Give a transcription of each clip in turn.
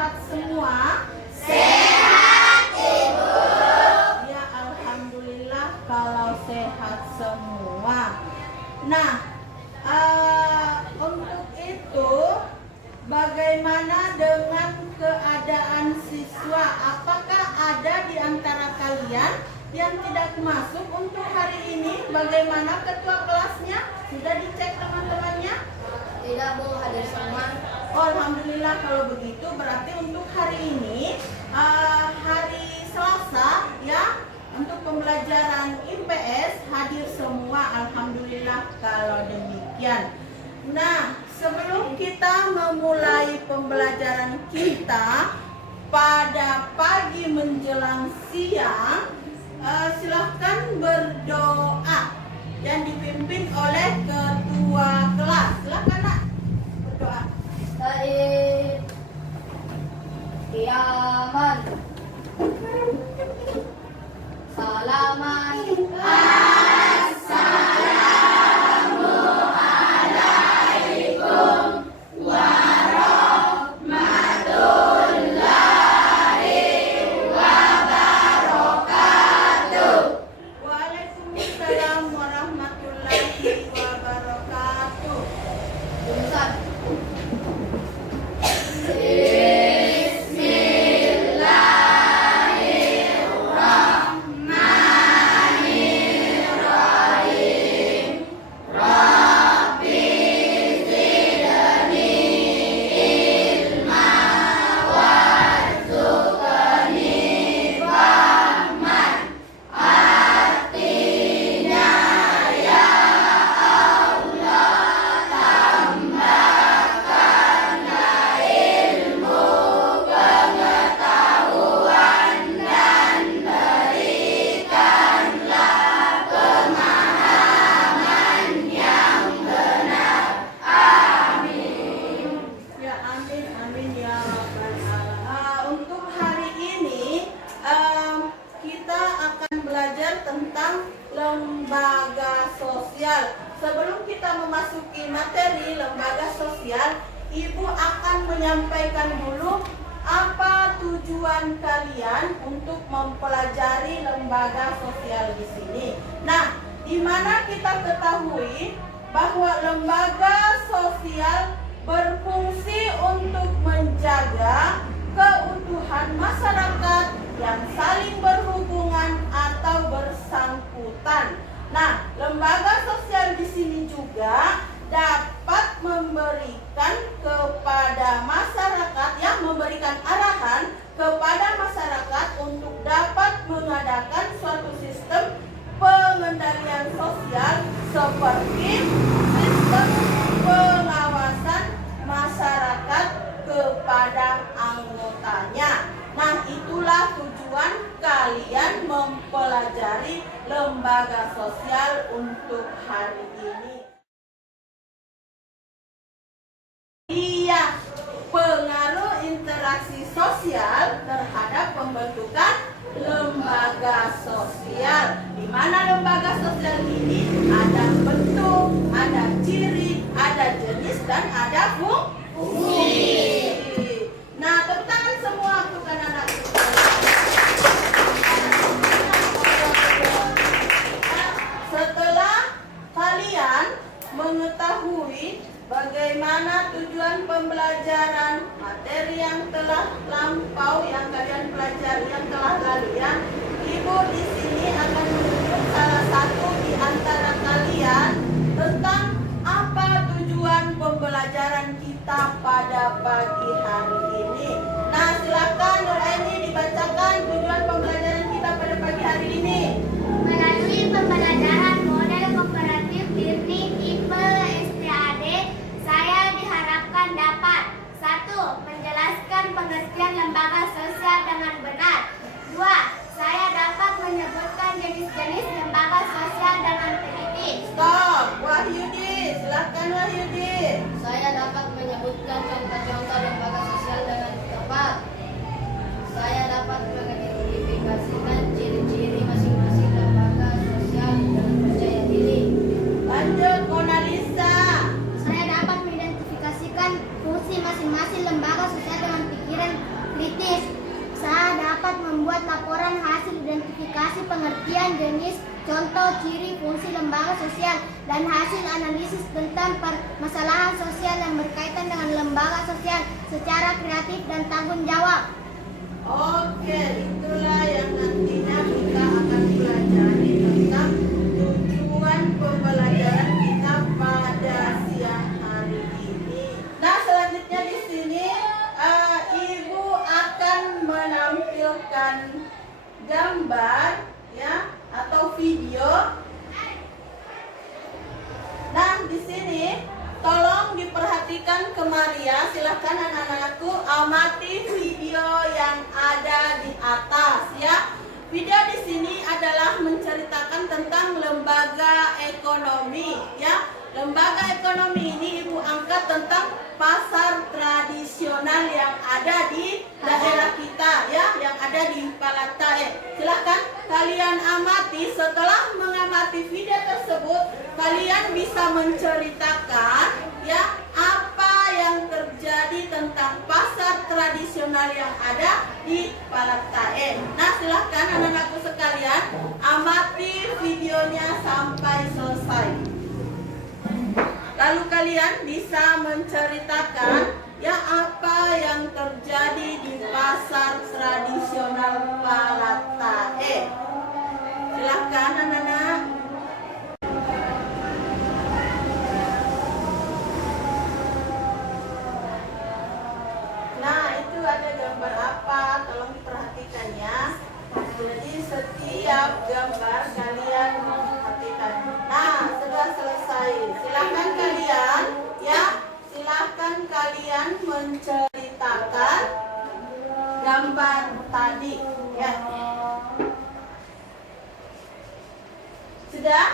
sehat semua? Sehat, Ibu. Ya, alhamdulillah kalau sehat semua. Nah, untuk itu bagaimana dengan keadaan siswa? Apakah ada di antara kalian yang tidak masuk untuk hari ini? Bagaimana ketua kelasnya? Sudah dicek teman-temannya? Tidak, Bu, hadir semua. Oh, alhamdulillah kalau begitu berarti untuk hari ini hari Selasa ya, untuk pembelajaran IPS hadir semua, alhamdulillah kalau demikian. Nah, sebelum kita memulai pembelajaran kita pada pagi menjelang siang, silahkan berdoa yang dipimpin oleh ketua kelas. Silahkan nak berdoa. Baik. Kiaman. Salaman. Waalaikumsalam warahmatullahi wabarakatuh. Jurusan. Ya, amin amin ya rabbal alamin. Untuk hari ini kita akan belajar tentang lembaga sosial. Sebelum kita memasuki materi lembaga sosial, Ibu akan menyampaikan dulu apa tujuan kalian untuk mempelajari lembaga sosial di sini. Nah, di mana kita ketahui bahwa lembaga sosial berfungsi untuk menjaga keutuhan masyarakat yang saling berhubungan atau bersangkutan. Nah, lembaga sosial di sini juga dapat memberikan kepada masyarakat, yang memberikan arahan kepada masyarakat untuk dapat mengadakan suatu sistem pengendalian sosial seperti sistem pengawasan masyarakat kepada anggotanya. Nah, itulah tujuan kalian mempelajari lembaga sosial untuk hari ini. Iya, pengaruh interaksi sosial terhadap pembentukan lembaga sosial. Di mana lembaga sosial ini ada bentuk, ada ciri, ada jenis, dan ada fungsi. Nah, tepuk tangan semua untuk anak-anak. Setelah kalian mengetahui bagaimana tujuan pembelajaran materi yang telah lampau, yang kalian pelajari, yang telah lalu ya, Ibu di sini akan menunjuk salah satu di antara kalian tentang apa tujuan pembelajaran kita pada pagi hari ini. Nah, silakan Nuraini dibacakan tujuan pembelajaran kita pada pagi hari ini. Melalui pembelajaran model kooperatif Dirni tipe STAD, saya diharapkan dapat 1. Menjelaskan pengertian lembaga sosial dengan benar. 2. Saya dapat menyebutkan jenis-jenis lembaga sosial dengan teliti. Stop, Wahyudi, silakan Wahyudi. Saya dapat menyebutkan contoh-contoh lembaga sosial dengan tepat. Saya dapat mengidentifikasikan ciri-ciri masing-masing lembaga sosial dengan percaya diri. Lanjut, Monalisa. Saya dapat mengidentifikasikan fungsi masing-masing lembaga sosial dengan pikiran Dikasih pengertian jenis, contoh, ciri, fungsi lembaga sosial, dan hasil analisis tentang permasalahan sosial yang berkaitan dengan lembaga sosial secara kreatif dan tanggung jawab. Oke, itulah yang nantinya kita akan pelajari tentang tujuan pembelajaran kita pada siang hari ini. Nah, selanjutnya di sini Ibu akan menampilkan gambar ya atau video. Nah, di sini tolong diperhatikan ke Maria. Silahkan anak-anakku amati video yang ada di atas ya. Video di sini adalah menceritakan tentang lembaga ekonomi ya. Lembaga ekonomi ini Ibu angkat tentang pasar tradisional yang ada di daerah kita ya, yang ada di Palatae. Silahkan kalian amati. Setelah mengamati video tersebut, kalian bisa menceritakan ya apa yang terjadi tentang pasar tradisional yang ada di Palatae. Nah, silahkan anak-anakku sekalian amati videonya sampai selesai. Lalu kalian bisa menceritakan ya apa yang terjadi di pasar tradisional Palatae. Silahkan anak-anak. Nah, itu ada gambar apa? Tolong diperhatikan ya. Jadi setiap gambar kalian perhatikan. Nah, sudah selesai. Silahkan kalian ya, silahkan kalian menceritakan gambar tadi ya. Sudah?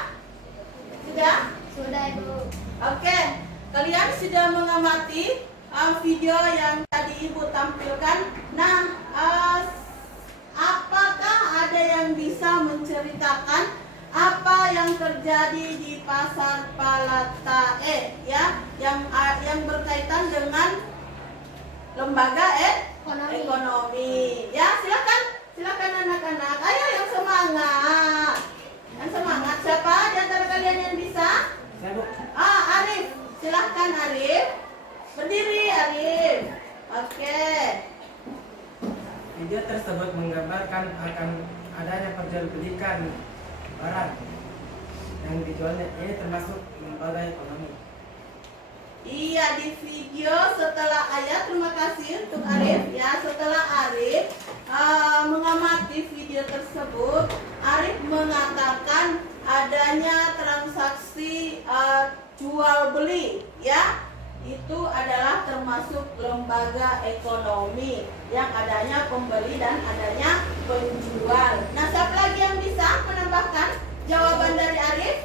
Sudah? Sudah, Ibu. Oke, kalian sudah mengamati video yang tadi Ibu tampilkan. Nah, apakah ada yang bisa menceritakan apa yang terjadi di pasar Palatae ya, yang berkaitan dengan lembaga ekonomi. Ya, silakan anak-anak. Ayo yang semangat. Yang semangat. Siapa di antara kalian yang bisa? Saya, Bu. Arif. Silahkan Arif. Berdiri Arif. Oke. Video tersebut menggambarkan akan adanya perjualbelikan barang yang dijualnya, ini termasuk lembaga ekonomi. Iya, di video setelah ayat, terima kasih untuk Arif ya. Setelah Arif mengamati video tersebut, Arif mengatakan adanya transaksi jual beli ya. Itu adalah termasuk lembaga ekonomi yang adanya pembeli dan adanya penjual. Nah, siapa lagi yang bisa menambahkan jawaban dari Arif?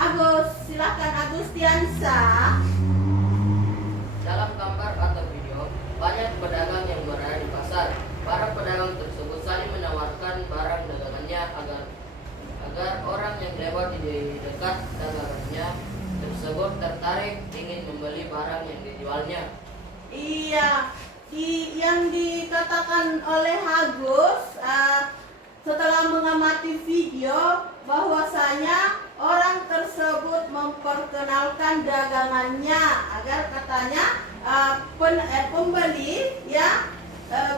Agus, silakan Agustiansa. Dalam gambar atau video, banyak pedagang yang berada di pasar. Para pedagang tersebut saling menawarkan barang dagangannya agar orang yang lewat di dekat dagangannya tersebut tertarik ingin membeli barang yang dijualnya. Iya, yang dikatakan oleh Agus setelah mengamati video bahwasanya orang tersebut memperkenalkan dagangannya agar katanya pembeli ya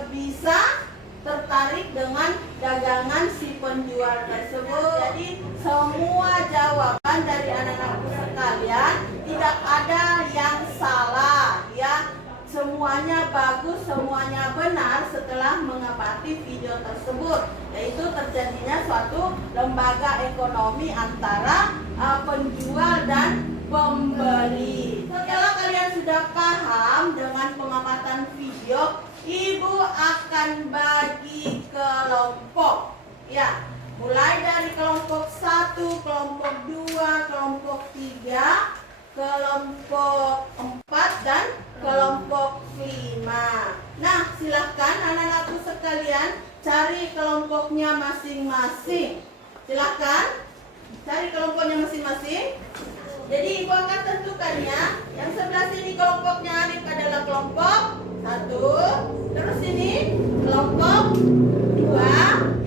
bisa tertarik dengan dagangan si penjual tersebut. Jadi semua jawaban dari anak-anakku sekalian tidak ada yang salah ya. Semuanya bagus, semuanya benar setelah mengamati video tersebut, yaitu terjadinya suatu lembaga ekonomi antara penjual dan pembeli. Setelah kalian sudah paham dengan pengamatan video, Ibu akan bagi kelompok ya, mulai dari kelompok 1, kelompok 2, kelompok 3, kelompok 4 dan kelompok 5. Nah, silahkan anak-anakku sekalian cari kelompoknya masing-masing. Silahkan cari kelompoknya masing-masing. Jadi Ibu akan tentukan ya. Yang sebelah sini kelompoknya Arif adalah kelompok 1. Terus ini kelompok 2.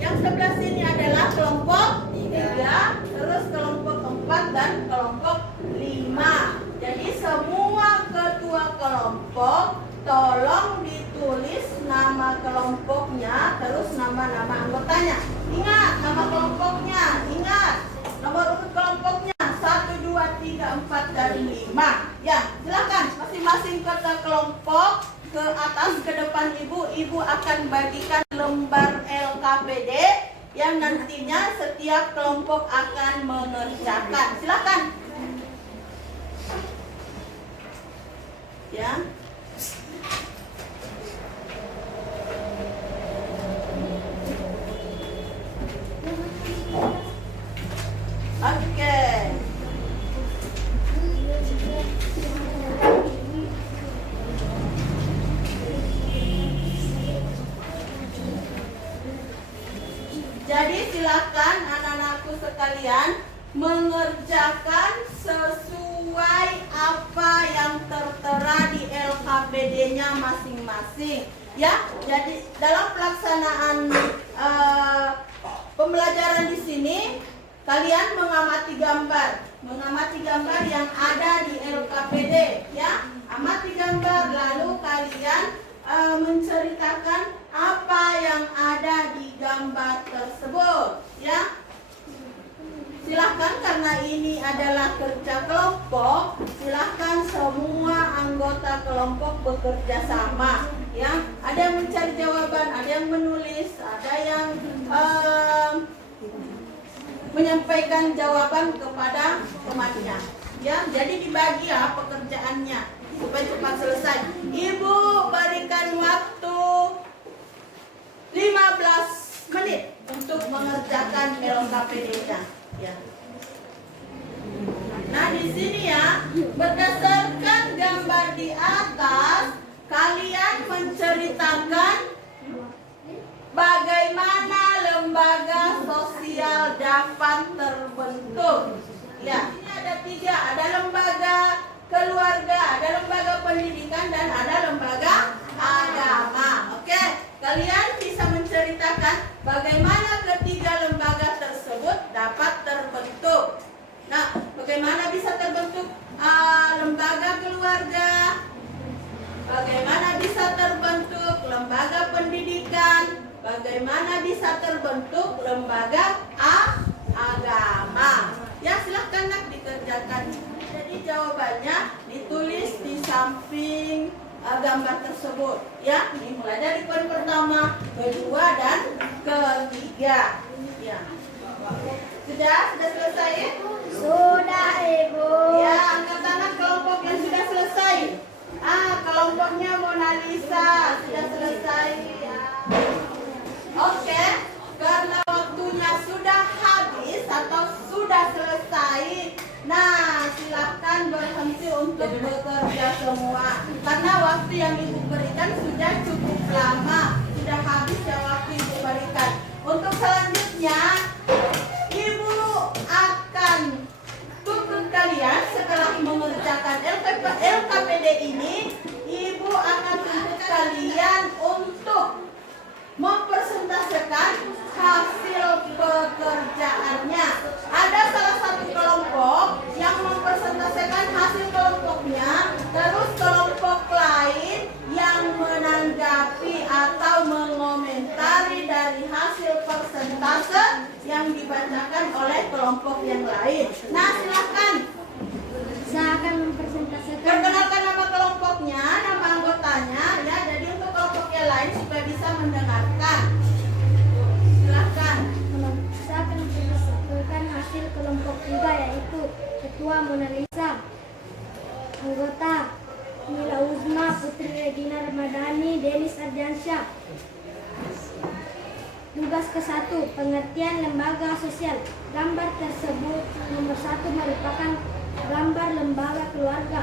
kelompoknya, terus nama-nama anggotanya. Ingat nama kelompoknya, ingat nomor urut kelompoknya 1, 2, 3, 4, dan 5. Ya, silakan masing-masing kota kelompok ke atas ke depan ibu akan bagikan lembar LKPD yang nantinya setiap kelompok akan mengerjakan. Silakan. Ya. Oke. Jadi silakan anak-anakku sekalian mengerjakan sesuai apa yang tertera di LKPD-nya masing-masing. Ya, jadi dalam pelaksanaan pembelajaran di sini kalian mengamati gambar yang ada di LKPD, ya. Amati gambar lalu kalian menceritakan apa yang ada di gambar tersebut, ya. Silahkan, karena ini adalah kerja kelompok, silahkan semua anggota kelompok bekerja sama, ya. Ada yang mencari jawaban, ada yang menulis, ada yang menyampaikan jawaban kepada temannya, ya. Jadi dibagi ya pekerjaannya supaya cepat selesai. Ibu berikan waktu 15 menit untuk mengerjakan LKPD-nya, ya. Nah, di sini ya, berdasarkan gambar di atas, kalian menceritakan bagaimana lembaga sosial dapat terbentuk. Ya, ini ada 3, ada lembaga keluarga, ada lembaga pendidikan, dan ada lembaga agama. Oke, kalian bisa menceritakan bagaimana ketiga lembaga tersebut dapat terbentuk. Nah, bagaimana bisa terbentuk lembaga keluarga? Bagaimana bisa terbentuk lembaga pendidikan? Bagaimana bisa terbentuk lembaga agama? Ya, silahkan nak dikerjakan. Jadi jawabannya ditulis di samping gambar tersebut, ya. Ini mulai dari poin pertama, kedua, dan ketiga. Ya. Sudah selesai? Sudah, Ibu. Ya, angkat tangan kelompok yang sudah selesai. Kelompoknya Mona Lisa sudah selesai. Ya. Oke, karena waktunya sudah habis atau sudah selesai, nah silahkan berhenti untuk bekerja semua. Karena waktu yang Ibu berikan sudah cukup lama, sudah habis ya waktu Ibu berikan. Untuk selanjutnya, Ibu akan tuntut kalian setelah mengerjakan LKPD ini, Ibu akan tuntut kalian untuk mempresentasikan hasil pekerjaannya. Ada salah satu kelompok yang mempresentasikan hasil kelompoknya, terus kelompok lain yang menanggapi atau mengomentari dari hasil persentase yang dibacakan oleh kelompok yang lain. Nah, silakan. Saya akan mempresentasikan. Perkenalkan nama kelompoknya, nama anggotanya, ya. Jadi untuk kelompok yang lain supaya bisa mendengarkan. Silakan. Saya akan mempresentasikan hasil kelompok 3, yaitu Ketua Mona Lisa, anggota Mila Uzma, Putri Regina Ramadhani, Denis Ardiansyah. Tugas ke-1, pengertian lembaga sosial. Gambar tersebut nomor 1 merupakan gambar lembaga keluarga.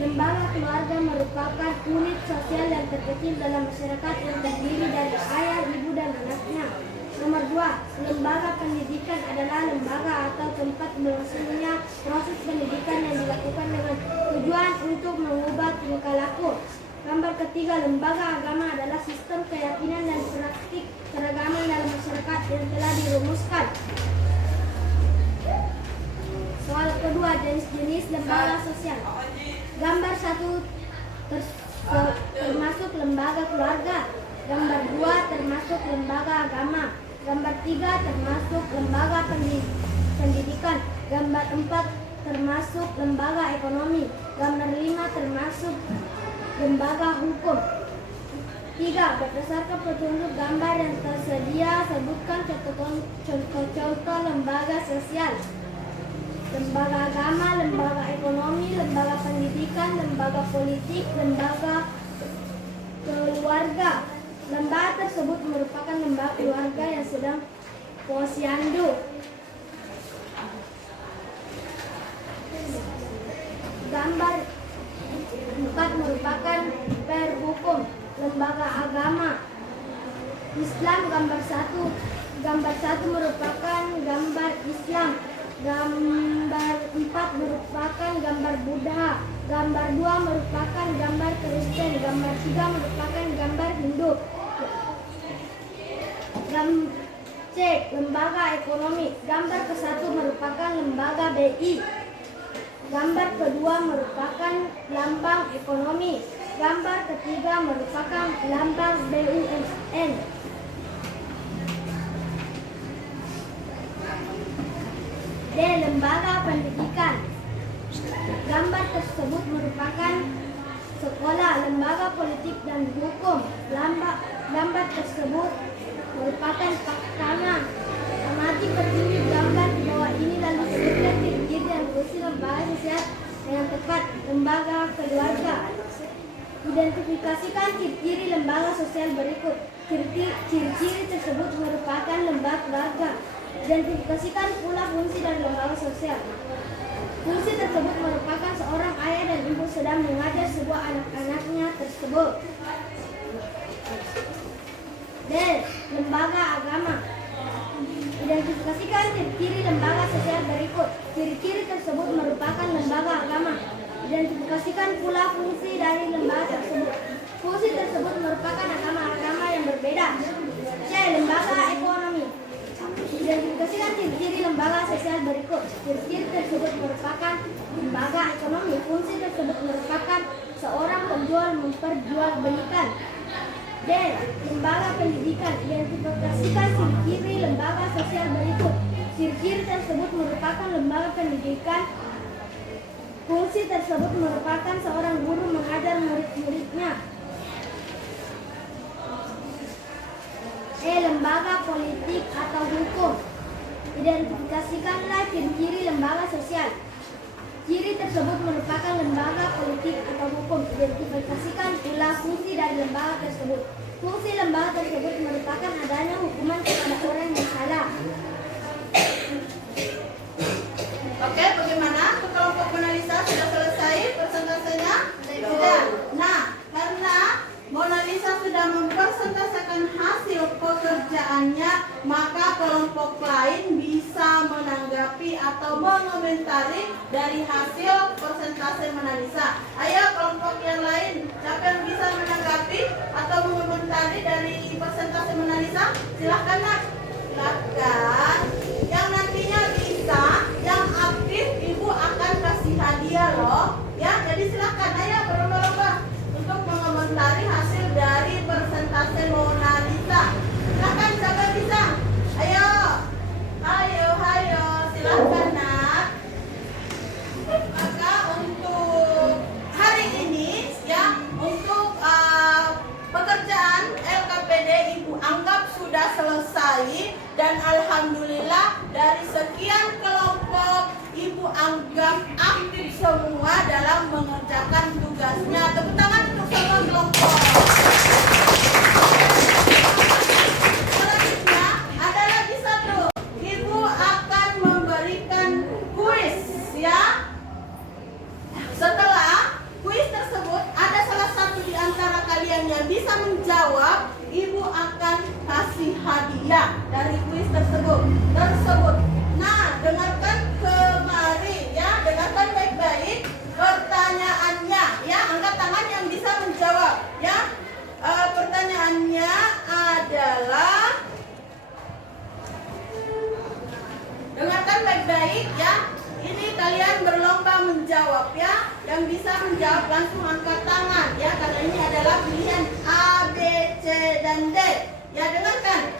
Lembaga keluarga merupakan unit sosial yang terkecil dalam masyarakat yang terdiri dari ayah, ibu, dan anaknya. Nomor 2, lembaga pendidikan adalah lembaga atau tempat berlangsungnya proses pendidikan yang dilakukan dengan tujuan untuk mengubah tingkah laku. Gambar ketiga, lembaga agama adalah sistem keyakinan dan praktik keragaman dalam masyarakat yang telah dirumuskan. Soal kedua, jenis-jenis lembaga sosial. Gambar 1 termasuk lembaga keluarga. Gambar 2 termasuk lembaga agama. Gambar 3 termasuk lembaga pendidikan. Gambar 4 termasuk lembaga ekonomi. Gambar 5 termasuk lembaga hukum. 3. Berdasarkan petunjuk gambar yang tersedia, sebutkan contoh-contoh lembaga sosial. Lembaga agama, lembaga ekonomi, lembaga pendidikan, lembaga politik, lembaga keluarga. Lembaga tersebut merupakan lembaga keluarga yang sedang posyandu. Gambar 4 merupakan perhukum. Lembaga agama Islam. Gambar 1 merupakan gambar Islam. Gambar 4 merupakan gambar Buddha. Gambar 2 merupakan gambar Kristen. Gambar 3 merupakan gambar Hindu. C. Lembaga ekonomi. Gambar ke-1 merupakan lembaga BI. Gambar kedua merupakan lambang ekonomi. Gambar ketiga merupakan lambang BUMN. D. Lembaga pendidikan. Gambar tersebut merupakan sekolah, lembaga politik dan hukum. Gambar tersebut merupakan paksana. Amati petunjuk gambar di bawah ini lalu sebutkan ciri-ciri dan fungsi lembaga sosial yang tepat. Lembaga keluarga. Identifikasikan ciri-ciri lembaga sosial berikut. Ciri-ciri tersebut merupakan lembaga keluarga. Identifikasikan pula fungsi dari lembaga sosial. Fungsi tersebut merupakan seorang ayah dan ibu sedang mengajar sebuah anak-anaknya tersebut. D. Lembaga agama. Identifikasikan ciri-ciri lembaga sosial berikut. Ciri-ciri tersebut merupakan lembaga agama. Identifikasikan pula fungsi dari lembaga tersebut. Fungsi tersebut merupakan agama-agama yang berbeda. C. Lembaga ekonomi. Identifikasikan ciri-ciri lembaga sosial berikut. Ciri-ciri tersebut merupakan lembaga ekonomi. Fungsi tersebut merupakan seorang penjual memperjualbelikan. D. Lembaga pendidikan. Identifikasikan ciri-ciri lembaga sosial berikut. Ciri-ciri tersebut merupakan lembaga pendidikan. Fungsi tersebut merupakan seorang guru mengajar murid-muridnya. E. Lembaga politik atau hukum. Identifikasikanlah ciri-ciri lembaga sosial. Ciri tersebut merupakan lembaga politik atau hukum. Identifikasikan pula fungsi dari lembaga tersebut. Fungsi lembaga tersebut merupakan adanya hukuman kepada orang yang salah. Oke, bagaimana? Kelompok Monalisa sudah selesai persentasenya? Sudah. Nah, karena Monalisa sudah mempresentasakan hasil pekerjaannya, maka kelompok lain bisa menanggapi atau mengomentari dari hasil persentase Monalisa. Ayo kelompok yang lain, siapa yang bisa menanggapi atau mengomentari dari persentase Monalisa? Silahkan nak, silahkan. Yang nantinya bisa, yang aktif ibu akan kasih hadiah loh. Ya, jadi silahkan, ayo berlomba-lomba untuk mengomentari hasil dari persentase Monalisa. Silahkan, siapa bisa? Ayo, silahkan nak. Maka untuk hari ini ya, untuk pekerjaan LKPD ibu anggap sudah selesai. Dan alhamdulillah dari sekian kelompok ibu anggap aktif semua dalam mengerjakan tugasnya. Tepuk tangan untuk semua kelompok. Selanjutnya ada lagi satu. Ibu akan memberikan kuis ya. Setelah kuis tersebut ada salah satu di antara kalian yang bisa menjawab, ibu akan kasih hadiah dari kuis tersebut. Nah, dengarkan kemari ya, dengarkan baik-baik pertanyaannya ya. Angkat tangan yang bisa menjawab ya. Pertanyaannya adalah, dengarkan baik-baik ya. Ini kalian berlomba menjawab ya. Yang bisa menjawab langsung angkat tangan ya, karena ini adalah pilihan A, B, C, dan dan D. Ya, dengarkan.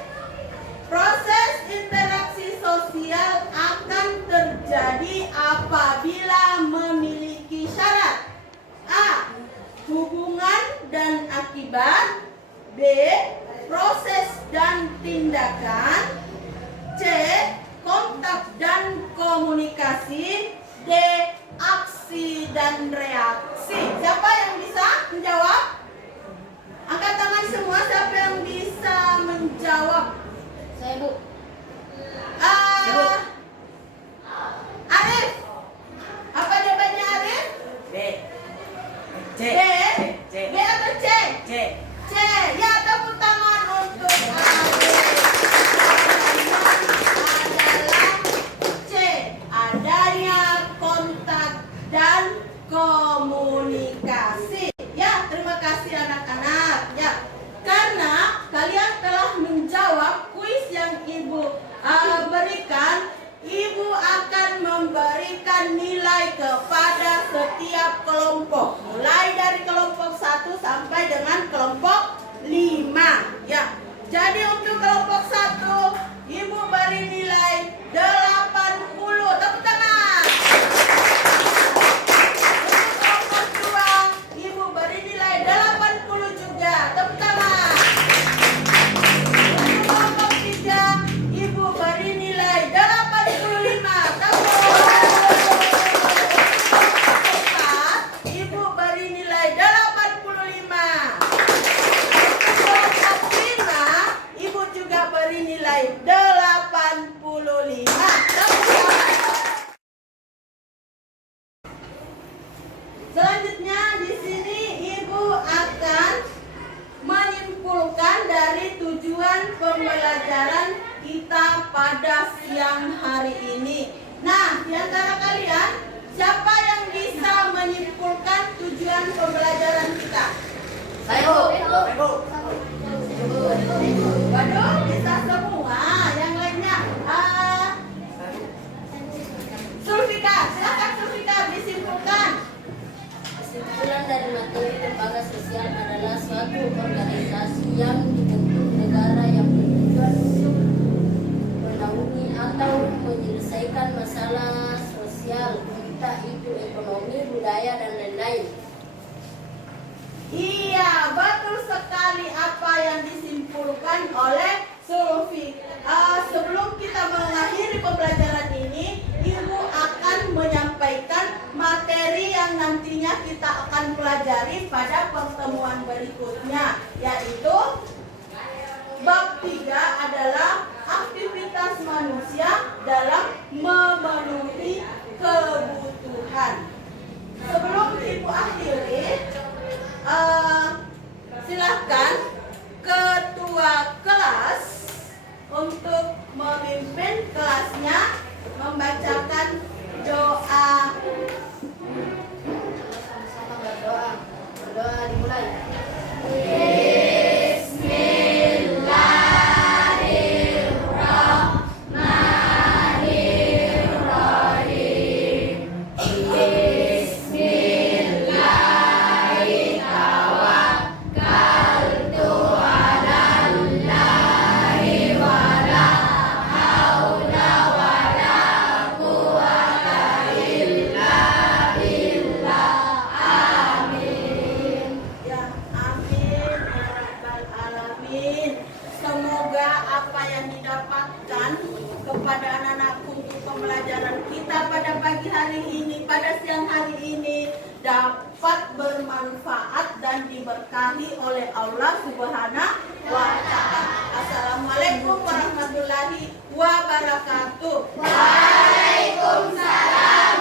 Proses interaksi sosial akan terjadi apabila memiliki syarat. A. Hubungan dan akibat. B. Proses dan tindakan. C. Kontak dan komunikasi. D. Aksi dan reaksi. Siapa yang bisa menjawab? Angkat tangan semua, siapa yang bisa menjawab? Saya, Bu. Arif. Apa jawabannya Arif? B. C. B. C. B atau C? C. C. Ya, tepuk tangan untuk Arif. Adalah C. Adanya kontak dan komunikasi. Ya, terima kasih anak-anak. Ya, karena kalian telah menjawab kuis yang Ibu berikan, Ibu akan memberikan nilai kepada setiap kelompok, mulai dari kelompok 1 sampai dengan kelompok 5. Ya, jadi untuk kelompok 1 Ibu beri nilai 80. Tepuk tangan. Untuk kelompok 2 Ibu beri nilai 80 juga. Tepuk tangan. Untuk kelompok 3 Ibu beri nilai 85. Tepuk. Kelompok 4 Ibu beri nilai 85. Kelompok 5 Ibu juga beri nilai 85. Selanjutnya di sini Ibu akan menyimpulkan dari tujuan pembelajaran kita pada siang hari ini. Nah, di antara kalian siapa yang bisa menyimpulkan tujuan pembelajaran kita? Saya, Bu. Waduh, bisa semua. Yang lainnya, Sulfika, silakan Sulfika disimpulkan. Kesimpulan dari materi lembaga sosial adalah suatu organisasi yang dibentuk negara yang bertujuan untuk menaungi atau menyelesaikan masalah sosial, entah itu ekonomi, budaya, dan lain-lain. Iya, betul sekali apa yang disimpulkan oleh Sulfi. Sebelum kita mengakhiri pembelajaran ini, Ibu akan menyampaikan materi yang nantinya kita akan pelajari pada pertemuan berikutnya, yaitu bab 3 adalah aktivitas manusia dalam memenuhi kebutuhan. Sebelum Ibu akhiri, silakan ketua kelas untuk memimpin kelasnya membacakan doa. Sama-sama berdoa. Berdoa dimulai. Ya, amin ya rabbal alamin. Semoga apa yang didapatkan kepada anak-anakku untuk pembelajaran kita pada pagi hari ini, pada siang hari ini dapat bermanfaat dan diberkahi oleh Allah Subhanahu wa Ta'ala. Assalamualaikum warahmatullahi wabarakatuh. Waalaikumsalam.